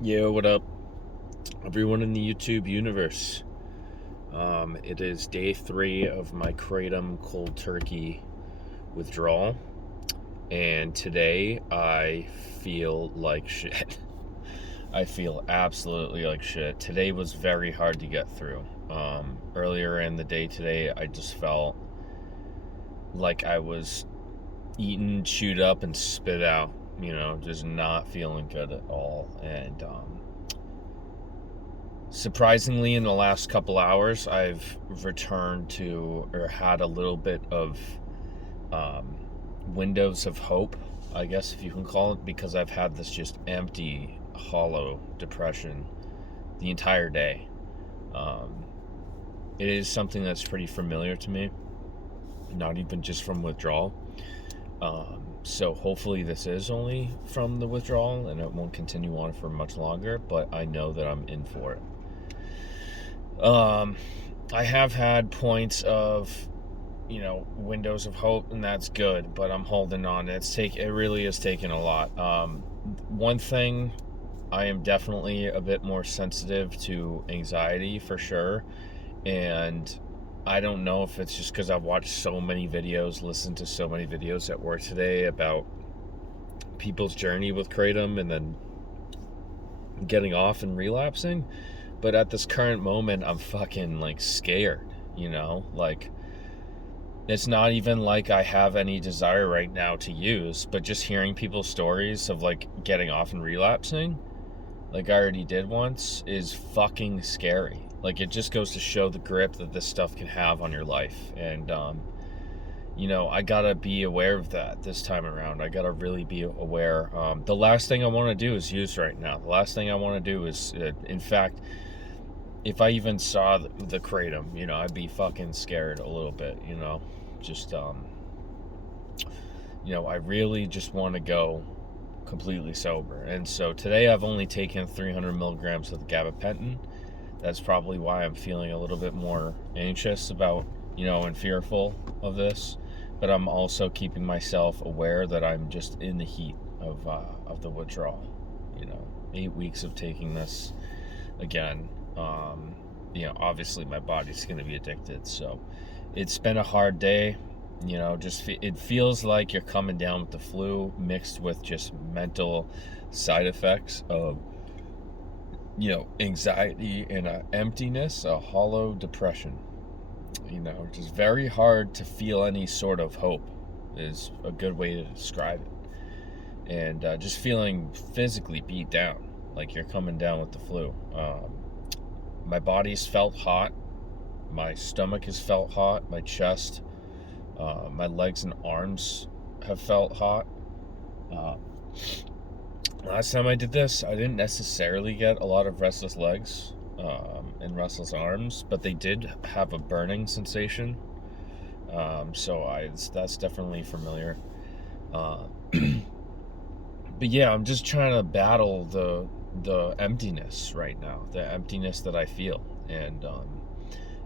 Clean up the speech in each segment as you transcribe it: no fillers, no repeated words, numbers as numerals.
Yo, what up, everyone in the YouTube universe? It is day 3 of my Kratom cold turkey withdrawal, and today I feel like shit. I feel absolutely like shit. Today was very hard to get through. Earlier in the day today, I just felt like I was eaten, chewed up, and spit out. Just not feeling good at all, and surprisingly, in the last couple hours, I've returned to or had a little bit of um, windows of hope, I guess if you can call it, because I've had this just empty, hollow depression the entire day. Um, it is something that's pretty familiar to me, not even just from withdrawal. So hopefully this is only from the withdrawal and it won't continue on for much longer, but I know that I'm in for it. I have had points of, windows of hope, and that's good, but I'm holding on. It really is taking a lot. One thing, I am definitely a bit more sensitive to anxiety for sure, and I don't know if it's just because I've watched so many videos, listened to so many videos at work today about people's journey with Kratom and then getting off and relapsing. But at this current moment, I'm fucking like scared, Like, it's not even like I have any desire right now to use, but just hearing people's stories of like getting off and relapsing, like I already did once, is fucking scary. Like, it just goes to show the grip that this stuff can have on your life. And, I gotta be aware of that this time around. I gotta really be aware. The last thing I want to do is use right now. The last thing I want to do is, in fact, if I even saw the Kratom, I'd be fucking scared a little bit, Just, I really just want to go completely sober. And so today I've only taken 300 milligrams of the gabapentin. That's probably why I'm feeling a little bit more anxious about, and fearful of this. But I'm also keeping myself aware that I'm just in the heat of the withdrawal. 8 weeks of taking this again. Obviously my body's going to be addicted. So it's been a hard day. It feels like you're coming down with the flu mixed with just mental side effects of, anxiety and emptiness, a hollow depression. Just very hard to feel any sort of hope is a good way to describe it. And just feeling physically beat down, like you're coming down with the flu. My body's felt hot. My stomach has felt hot. My chest, my legs and arms have felt hot. Last time I did this, I didn't necessarily get a lot of restless legs and restless arms, but they did have a burning sensation. That's definitely familiar. But yeah, I'm just trying to battle the emptiness right now, the emptiness that I feel, and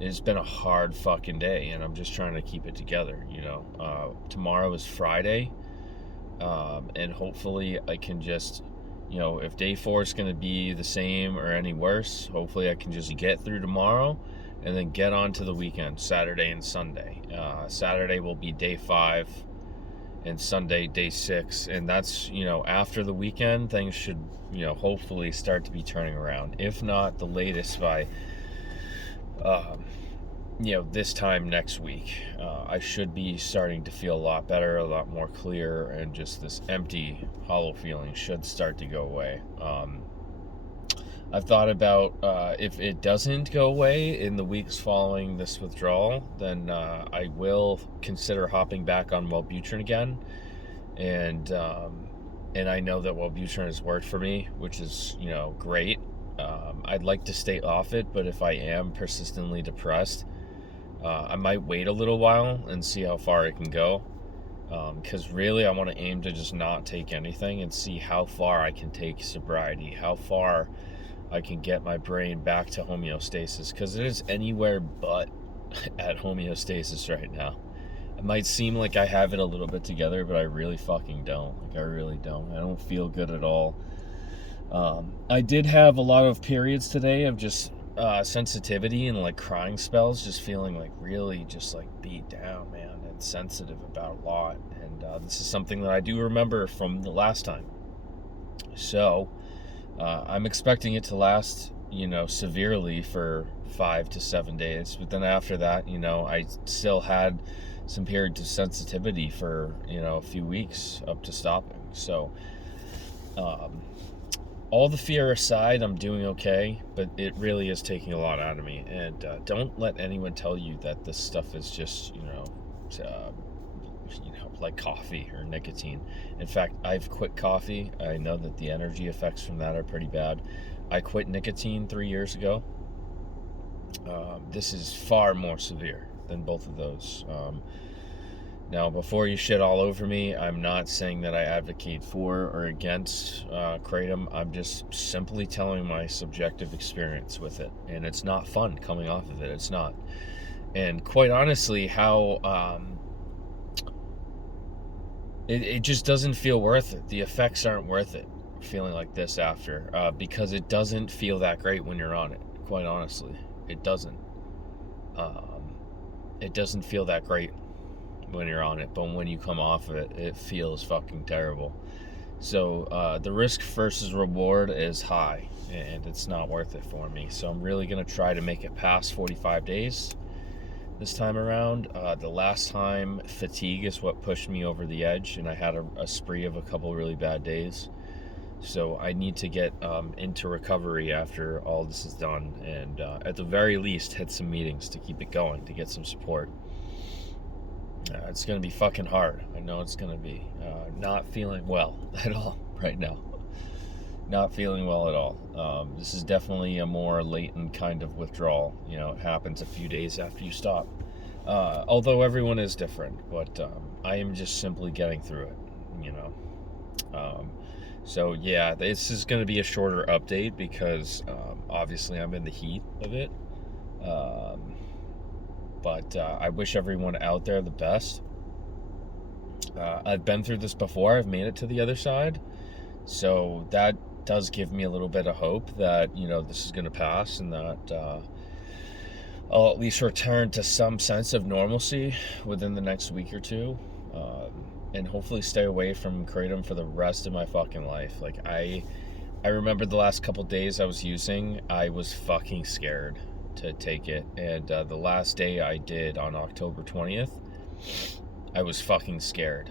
it's been a hard fucking day, and I'm just trying to keep it together. Tomorrow is Friday, and hopefully I can just, if day 4 is going to be the same or any worse, hopefully I can just get through tomorrow and then get on to the weekend, Saturday and Sunday. Saturday will be day 5 and Sunday day 6, and that's, after the weekend things should, hopefully start to be turning around, if not the latest by this time next week. I should be starting to feel a lot better, a lot more clear, and just this empty, hollow feeling should start to go away. I've thought about if it doesn't go away in the weeks following this withdrawal, then I will consider hopping back on Wellbutrin again. And I know that Wellbutrin has worked for me, which is, great. I'd like to stay off it, but if I am persistently depressed, I might wait a little while and see how far it can go. Because really I want to aim to just not take anything and see how far I can take sobriety, how far I can get my brain back to homeostasis, because it is anywhere but at homeostasis right now. It might seem like I have it a little bit together, but I really fucking don't. I really don't. I don't feel good at all. I did have a lot of periods today of just sensitivity and like crying spells, just feeling like really just like beat down, man, and sensitive about a lot. And this is something that I do remember from the last time. So I'm expecting it to last, severely for 5 to 7 days. But then after that, I still had some periods of sensitivity for, a few weeks up to stopping. So all the fear aside, I'm doing okay, but it really is taking a lot out of me. And don't let anyone tell you that this stuff is just, like coffee or nicotine. In fact, I've quit coffee. I know that the energy effects from that are pretty bad. I quit nicotine 3 years ago. This is far more severe than both of those. Now, before you shit all over me, I'm not saying that I advocate for or against Kratom. I'm just simply telling my subjective experience with it. And it's not fun coming off of it. It's not. And quite honestly, how it just doesn't feel worth it. The effects aren't worth it, feeling like this after, because it doesn't feel that great when you're on it. Quite honestly, it doesn't. It doesn't feel that great when you're on it, but when you come off of it, it feels fucking terrible. So the risk versus reward is high, and it's not worth it for me. So I'm really gonna try to make it past 45 days this time around. The last time, fatigue is what pushed me over the edge, and I had a spree of a couple really bad days. So I need to get into recovery after all this is done, and at the very least hit some meetings to keep it going, to get some support. It's going to be fucking hard. I know it's going to be. Not feeling well at all right now. Not feeling well at all. This is definitely a more latent kind of withdrawal. It happens a few days after you stop. Although everyone is different, but I am just simply getting through it, So yeah, this is going to be a shorter update because obviously I'm in the heat of it. But I wish everyone out there the best. I've been through this before. I've made it to the other side. So that does give me a little bit of hope that, this is going to pass and that I'll at least return to some sense of normalcy within the next week or two. And hopefully stay away from Kratom for the rest of my fucking life. Like, I remember the last couple days I was using, I was fucking scared to take it, and the last day I did on October 20th, I was fucking scared.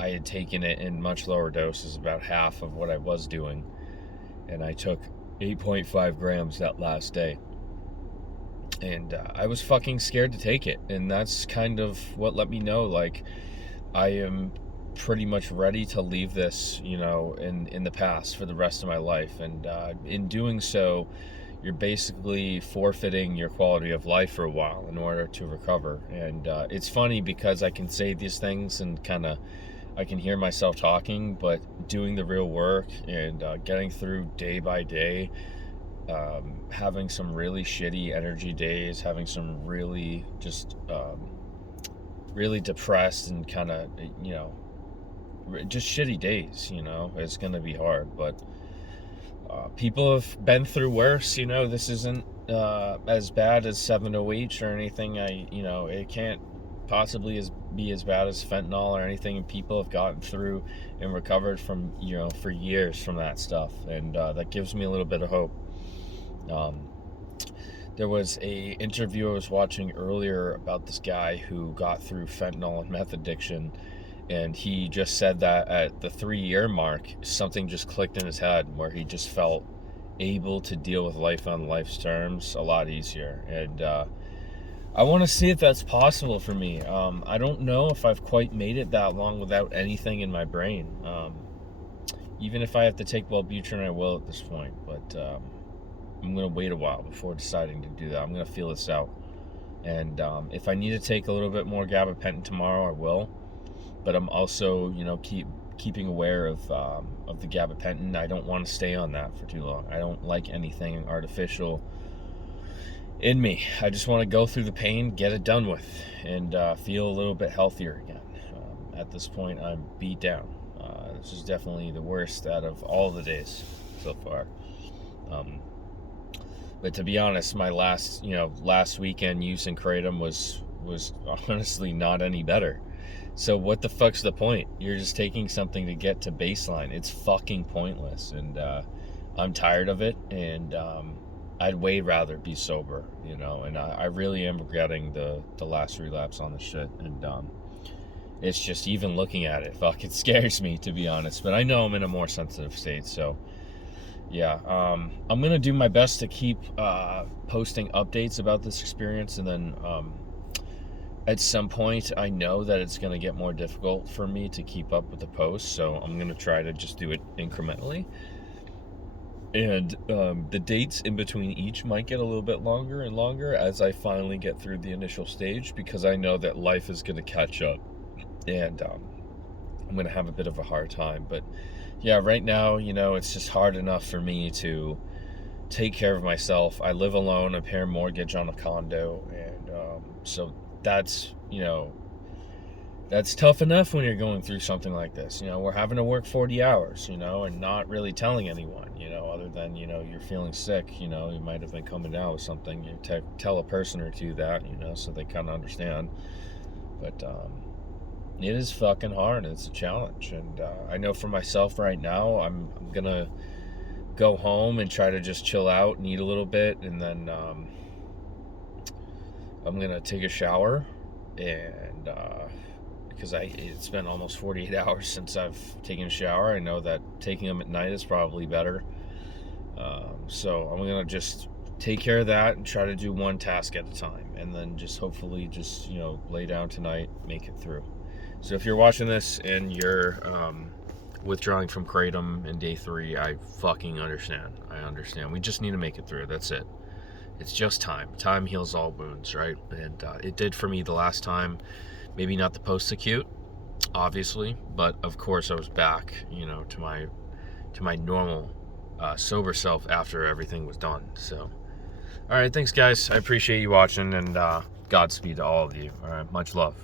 I had taken it in much lower doses, about half of what I was doing, and I took 8.5 grams that last day, and I was fucking scared to take it, and that's kind of what let me know, like, I am pretty much ready to leave this, in the past for the rest of my life, and in doing so, you're basically forfeiting your quality of life for a while in order to recover. And it's funny because I can say these things and I can hear myself talking, but doing the real work and getting through day by day, having some really shitty energy days, having some really just really depressed and just shitty days, it's going to be hard, but people have been through worse. This isn't as bad as 7-OH or anything. It can't possibly be as bad as fentanyl or anything. And people have gotten through and recovered from, for years from that stuff. And that gives me a little bit of hope. There was a interview I was watching earlier about this guy who got through fentanyl and meth addiction. And he just said that at the 3-year mark, something just clicked in his head where he just felt able to deal with life on life's terms a lot easier. And I want to see if that's possible for me. I don't know if I've quite made it that long without anything in my brain. Even if I have to take Wellbutrin, I will at this point. But I'm going to wait a while before deciding to do that. I'm going to feel this out. And if I need to take a little bit more gabapentin tomorrow, I will. But I'm also, keeping aware of the gabapentin. I don't want to stay on that for too long. I don't like anything artificial in me. I just want to go through the pain, get it done with, and feel a little bit healthier again. At this point, I'm beat down. This is definitely the worst out of all the days so far. But to be honest, my last weekend use in Kratom was honestly not any better. So what the fuck's the point? You're just taking something to get to baseline. It's fucking pointless, and I'm tired of it, and I'd way rather be sober, and I really am regretting the last relapse on the shit, and it's just, even looking at it, fuck, it scares me, to be honest, but I know I'm in a more sensitive state, so yeah, I'm gonna do my best to keep posting updates about this experience, and then at some point I know that it's gonna get more difficult for me to keep up with the posts, so I'm gonna try to just do it incrementally, and the dates in between each might get a little bit longer and longer as I finally get through the initial stage, because I know that life is gonna catch up, and I'm gonna have a bit of a hard time. But yeah, right now, it's just hard enough for me to take care of myself. I live alone, I pay a mortgage on a condo, and so that's that's tough enough when you're going through something like this. We're having to work 40 hours, and not really telling anyone, other than, you're feeling sick, you might have been coming down with something. You tell a person or two that, so they kind of understand. But it is fucking hard. It's a challenge. And I know for myself right now, I'm going to go home and try to just chill out and eat a little bit. And then I'm going to take a shower, and because it's been almost 48 hours since I've taken a shower. I know that taking them at night is probably better. So I'm going to just take care of that and try to do one task at a time, and then just hopefully just, lay down tonight, make it through. So if you're watching this and you're withdrawing from Kratom in day 3, I fucking understand. I understand. We just need to make it through. That's it. It's just time. Time heals all wounds, right? And it did for me the last time. Maybe not the post-acute, obviously, but of course I was back, to my normal sober self after everything was done. So, all right, thanks guys. I appreciate you watching, and Godspeed to all of you. All right, much love.